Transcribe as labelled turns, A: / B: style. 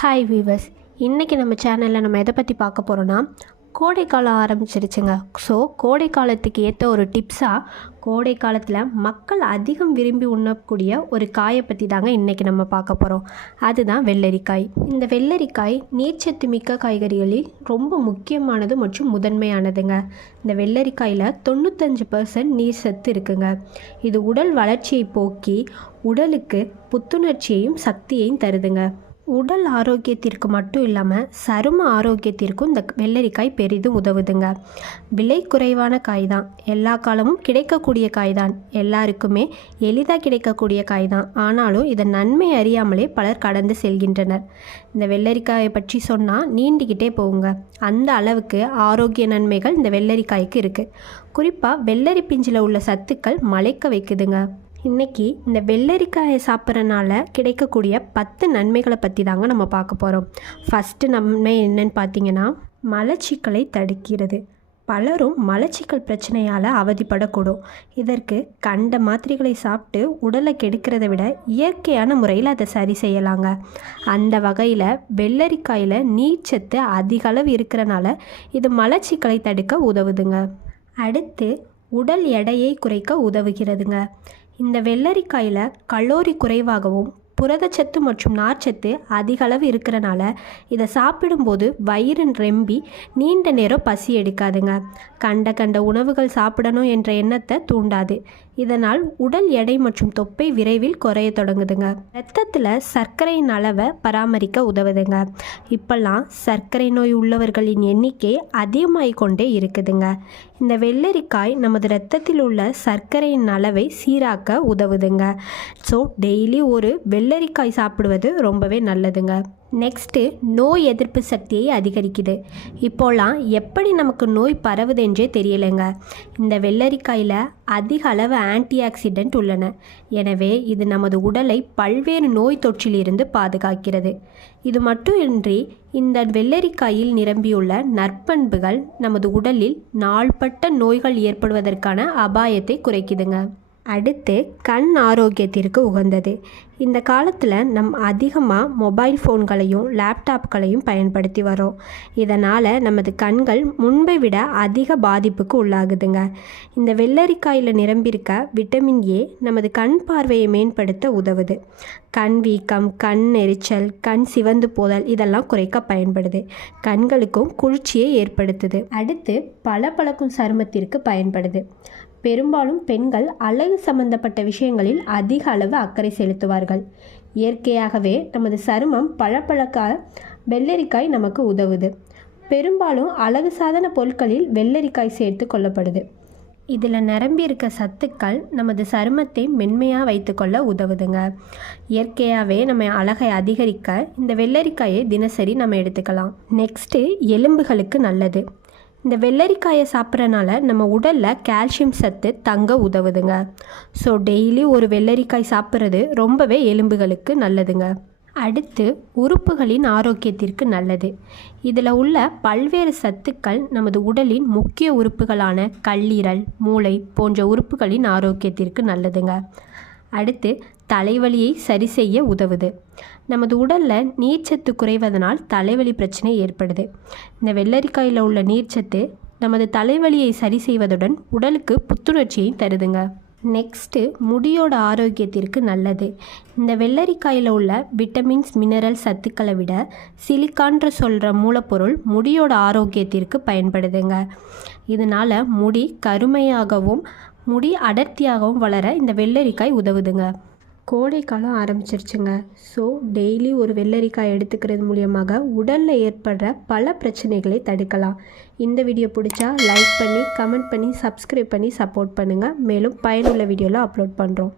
A: Hi viewers இன்றைக்கி நம்ம சேனலில் நம்ம எதை பற்றி பார்க்க போகிறோன்னா கோடைக்காலம் ஆரம்பிச்சிருச்சுங்க. ஸோ கோடை காலத்துக்கு ஏற்ற ஒரு டிப்ஸாக கோடை காலத்தில் மக்கள் அதிகம் விரும்பி உண்ணக்கூடிய ஒரு காயை பற்றி தாங்க இன்றைக்கி நம்ம பார்க்க போகிறோம் அதுதான் வெள்ளரிக்காய். இந்த வெள்ளரிக்காய் நீர்ச்சத்து மிக்க காய்கறிகளில் ரொம்ப முக்கியமானது மற்றும் முதன்மையானதுங்க. இந்த வெள்ளரிக்காயில் தொண்ணூத்தஞ்சு பர்சன்ட் நீர் சத்து இருக்குங்க. இது உடல் வளர்ச்சியை போக்கி உடலுக்கு புத்துணர்ச்சியையும் சக்தியையும் தருதுங்க. உடல் ஆரோக்கியத்திற்கு மட்டும் இல்லாமல் சரும ஆரோக்கியத்திற்கும் இந்த வெள்ளரிக்காய் பெரிதும் உதவுதுங்க. விலை குறைவான காய் தான் எல்லா காலமும் கிடைக்கக்கூடிய காய் தான் எல்லாருக்குமே எளிதாக கிடைக்கக்கூடிய காய் தான் ஆனாலும் இதன் நன்மை அறியாமலே பலர் கடந்து செல்கின்றனர். இந்த வெள்ளரிக்காயை பற்றி சொன்னால் நீண்டிக்கிட்டே போகுங்க. அந்த அளவுக்கு ஆரோக்கிய நன்மைகள் இந்த வெள்ளரிக்காய்க்கு இருக்குது குறிப்பாக வெள்ளரி பிஞ்சில் உள்ள சத்துக்கள் மலைக்க வைக்குதுங்க. இன்னைக்கு இந்த வெள்ளரிக்காயை சாப்பிட்றனால கிடைக்கக்கூடிய பத்து நன்மைகளை பற்றி தாங்க நம்ம பார்க்க போகிறோம் ஃபஸ்ட்டு நன்மை என்னன்னு பார்த்தீங்கன்னா மலச்சிக்கலை தடுக்கிறது. பலரும் மலச்சிக்கல் பிரச்சனையால் அவதிப்படக்கூடும். இதற்கு கண்ட மாத்திரைகளை சாப்பிட்டு உடலை கெடுக்கிறத விட இயற்கையான முறையில் அதை சரி செய்யலாங்க. அந்த வகையில் வெள்ளரிக்காயில் நீர்ச்சத்து அதிக அளவு இருக்கிறனால இது மலச்சிக்கலை தடுக்க உதவுதுங்க. அடுத்து உடல் எடையை குறைக்க உதவுகிறதுங்க. இந்த வெள்ளரிக்காயில் கலோரி குறைவாகவும் புரதச்சத்து மற்றும் நார்ச்சத்து அதிக அளவு இருக்கிறனால இதை சாப்பிடும்போது வயிறு ரெம்பி நீண்ட நேரம் பசி எடுக்காதுங்க. கண்ட கண்ட உணவுகள் சாப்பிடணும் என்ற எண்ணத்தை தூண்டாது. இதனால் உடல் எடை மற்றும் தொப்பை விரைவில் குறைய தொடங்குதுங்க. ரத்தத்தில் சர்க்கரையின் அளவை பராமரிக்க உதவுதுங்க. இப்போல்லாம் சர்க்கரை நோய் உள்ளவர்களின் எண்ணிக்கை அதிகமாகி கொண்டே இருக்குதுங்க. இந்த வெள்ளரிக்காய் நமது ரத்தத்தில் உள்ள சர்க்கரையின் அளவை சீராக்க உதவுதுங்க. ஸோ டெய்லி ஒரு வெள்ளரிக்காய் சாப்பிடுவது ரொம்பவே நல்லதுங்க. நெக்ஸ்ட்டு நோய் எதிர்ப்பு சக்தியை அதிகரிக்குது. இப்போலாம் எப்படி நமக்கு நோய் பரவுதென்றே தெரியலைங்க. இந்த வெள்ளரிக்காயில் அதிக அளவு ஆன்டி ஆக்சிடென்ட் உள்ளன. எனவே இது நமது உடலை பல்வேறு நோய் தொற்றிலிருந்து பாதுகாக்கிறது. இது மட்டுமின்றி இந்த வெள்ளரிக்காயில் நிரம்பியுள்ள நற்பண்புகள் நமது உடலில் நாள்பட்ட நோய்கள் ஏற்படுவதற்கான அபாயத்தை குறைக்குதுங்க. அடுத்து கண் ஆரோக்கியத்திற்கு உகந்தது. இந்த காலத்தில் நம் அதிகமாக மொபைல் ஃபோன்களையும் லேப்டாப்களையும் பயன்படுத்தி வரோம் இதனால் நமது கண்கள் முன்பை விட அதிக பாதிப்புக்கு உள்ளாகுதுங்க. இந்த வெள்ளரிக்காயில் நிரம்பியிருக்க விட்டமின் ஏ நமது கண் பார்வையை மேம்படுத்த உதவுது. கண் வீக்கம் கண் எரிச்சல் கண் சிவந்து போதல் இதெல்லாம் குறைக்க பயன்படுது. கண்களுக்கும் குளிர்ச்சியை ஏற்படுத்துது. அடுத்து பளபளக்கும் சருமத்திற்கு பயன்படுது. பெரும்பாலும் பெண்கள் அழகு சம்பந்தப்பட்ட விஷயங்களில் அதிக அளவு அக்கறை செலுத்துவார்கள். இயற்கையாகவே நமது சருமம் பழப்பழக்க வெள்ளரிக்காய் நமக்கு உதவுது. பெரும்பாலும் அழகு சாதன பொருட்களில் வெள்ளரிக்காய் சேர்த்து கொள்ளப்படுது. இதில் நிரம்பி இருக்க சத்துக்கள் நமது சருமத்தை மென்மையாக வைத்துக்கொள்ள உதவுதுங்க. இயற்கையாகவே நம்ம அழகை அதிகரிக்க இந்த வெள்ளரிக்காயை தினசரி நம்ம எடுத்துக்கலாம். நெக்ஸ்ட்டு எலும்புகளுக்கு நல்லது. இந்த வெள்ளரிக்காயை சாப்பிட்றனால நம்ம உடலில் கால்சியம் சத்து தங்க உதவுதுங்க. ஸோ டெய்லி ஒரு வெள்ளரிக்காய் சாப்பிட்றது ரொம்பவே எலும்புகளுக்கு நல்லதுங்க. அடுத்து உறுப்புகளின் ஆரோக்கியத்திற்கு நல்லது. இதில் உள்ள பல்வேறு சத்துக்கள் நமது உடலின் முக்கிய உறுப்புகளான கல்லீரல் மூளை போன்ற உறுப்புகளின் ஆரோக்கியத்திற்கு நல்லதுங்க. அடுத்து தலைவலியை சரி செய்ய உதவுது. நமது உடலில் நீர்ச்சத்து குறைவதனால் தலைவலி பிரச்சனை ஏற்படுது. இந்த வெள்ளரிக்காயில் உள்ள நீர்ச்சத்து நமது தலைவலியை சரி செய்வதுடன் உடலுக்கு புத்துணர்ச்சியை தருதுங்க. நெக்ஸ்ட்டு முடியோட ஆரோக்கியத்திற்கு நல்லது. இந்த வெள்ளரிக்காயில் உள்ள விட்டமின்ஸ் மினரல் சத்துக்களை விட சிலிக்கான்ற சொல்கிற மூலப்பொருள் முடியோட ஆரோக்கியத்திற்கு பயன்படுதுங்க. இதனால் முடி கருமையாகவும் முடி அடர்த்தியாகவும் வளர இந்த வெள்ளரிக்காய் உதவுதுங்க. கோடை காலம் ஆரம்பிச்சிருச்சுங்க. ஸோ டெய்லி ஒரு வெள்ளரிக்காய் எடுத்துக்கிறது மூலியமாக உடலில் ஏற்படுற பல பிரச்சனைகளை தடுக்கலாம். இந்த வீடியோ பிடிச்சா லைக் பண்ணி கமெண்ட் பண்ணி சப்ஸ்கிரைப் பண்ணி சப்போர்ட் பண்ணுங்கள் மேலும் பயனுள்ள வீடியோவில் அப்லோட் பண்ணுறோம்